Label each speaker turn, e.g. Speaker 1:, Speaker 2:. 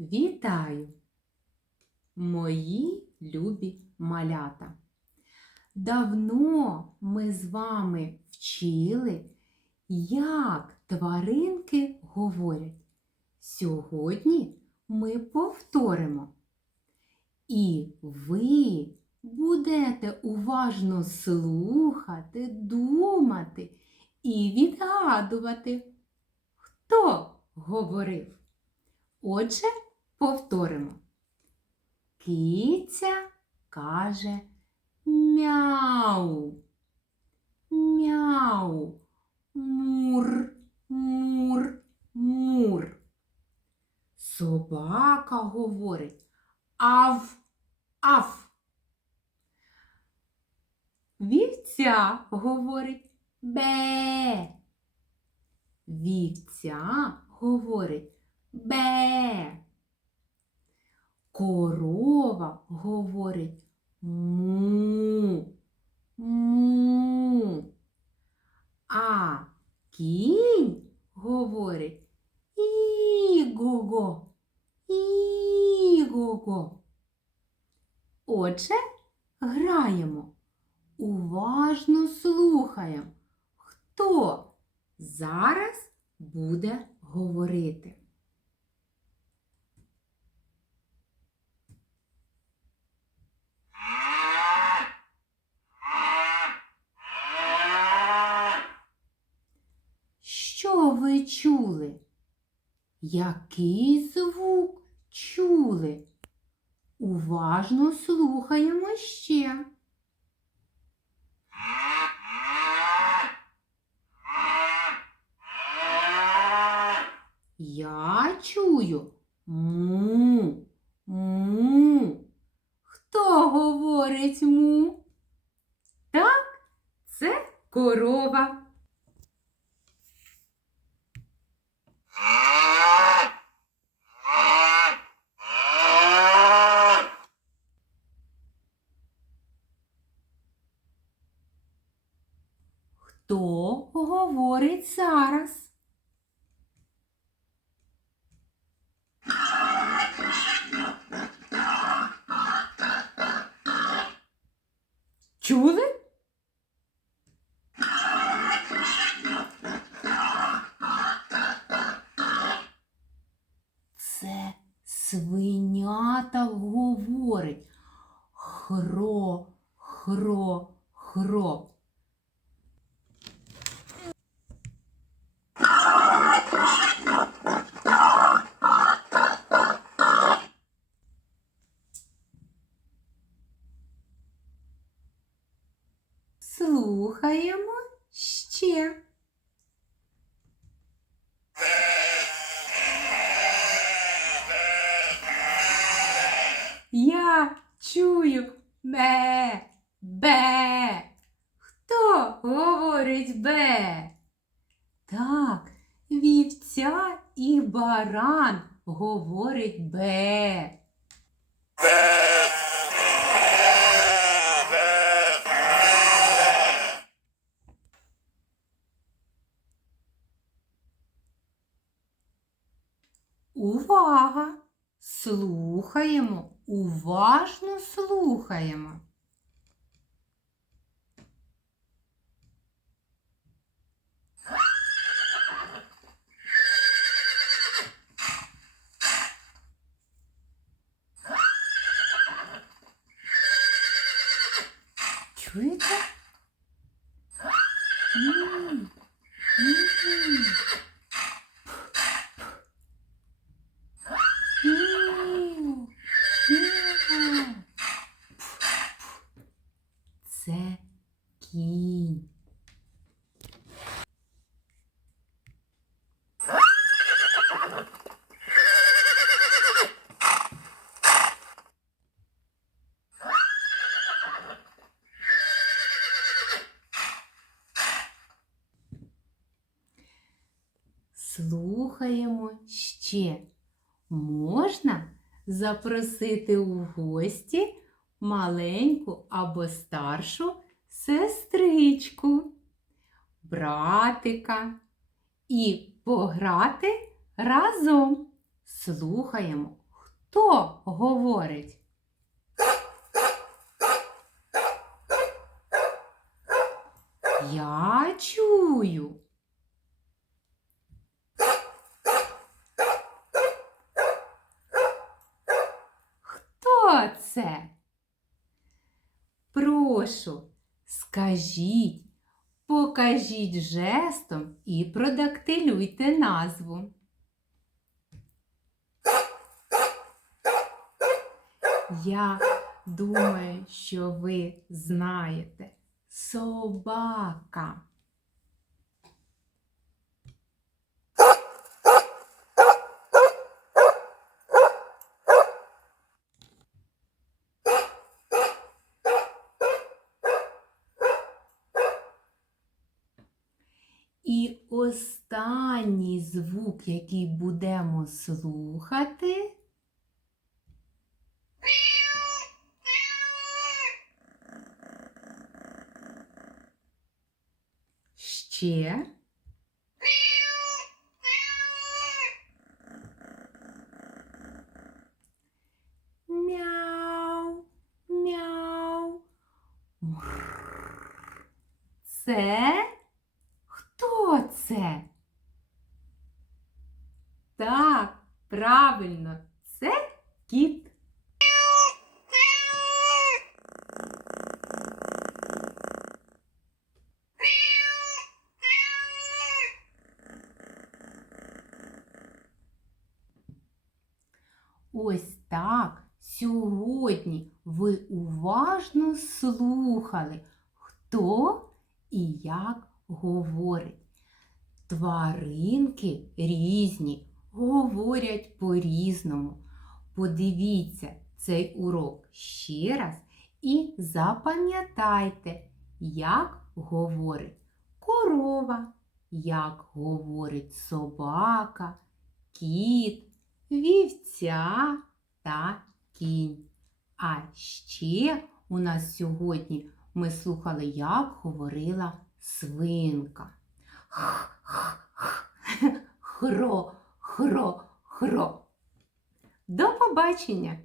Speaker 1: Вітаю, мої любі малята. Давно ми з вами вчили, як тваринки говорять. Сьогодні ми повторимо. І ви будете уважно слухати, думати і відгадувати, хто говорив. Отже, повторимо. Киця каже мяу. Мяу. Мур, мур, мур. Собака говорить ав, ав. Вівця говорить бе. Вівця говорить бе. Корова говорить му. Му. А кінь говорить іго-го. Іго-го. Отже, граємо. Уважно слухаємо, хто зараз буде говорити. Чули? Який звук чули? Уважно слухаємо ще. Я чую му, му. Хто говорить му? Так, це корова. Хто говорить зараз? Чули? Це свинята говорить. Хро, хро, хро. Слухаємо ще. Я чую бе, бе. Хто говорить бе? Так, вівця і баран говорить бе. Слухаємо, уважно слухаємо. Чуєте? М, м. Мяу, мяу. Це кінь. Слухаємо ще. Можна запросити у гості маленьку або старшу сестричку, братика і пограти разом. Слухаємо, Хто говорить? Я чую. Це? Прошу, скажіть, покажіть жестом і продактилюйте назву. Я думаю, що ви знаєте. Собака. І останній звук, який будемо слухати. Ще. Мяу, мяу. Це це? Так, правильно, це кіт. Ось так сьогодні ви уважно слухали, хто і як говорить. Тваринки різні, говорять по-різному. Подивіться цей урок ще раз і запам'ятайте, як говорить корова, як говорить собака, кіт, вівця та кінь. А ще у нас сьогодні ми слухали, як говорила свинка. Хро, хро, хро. До побачення!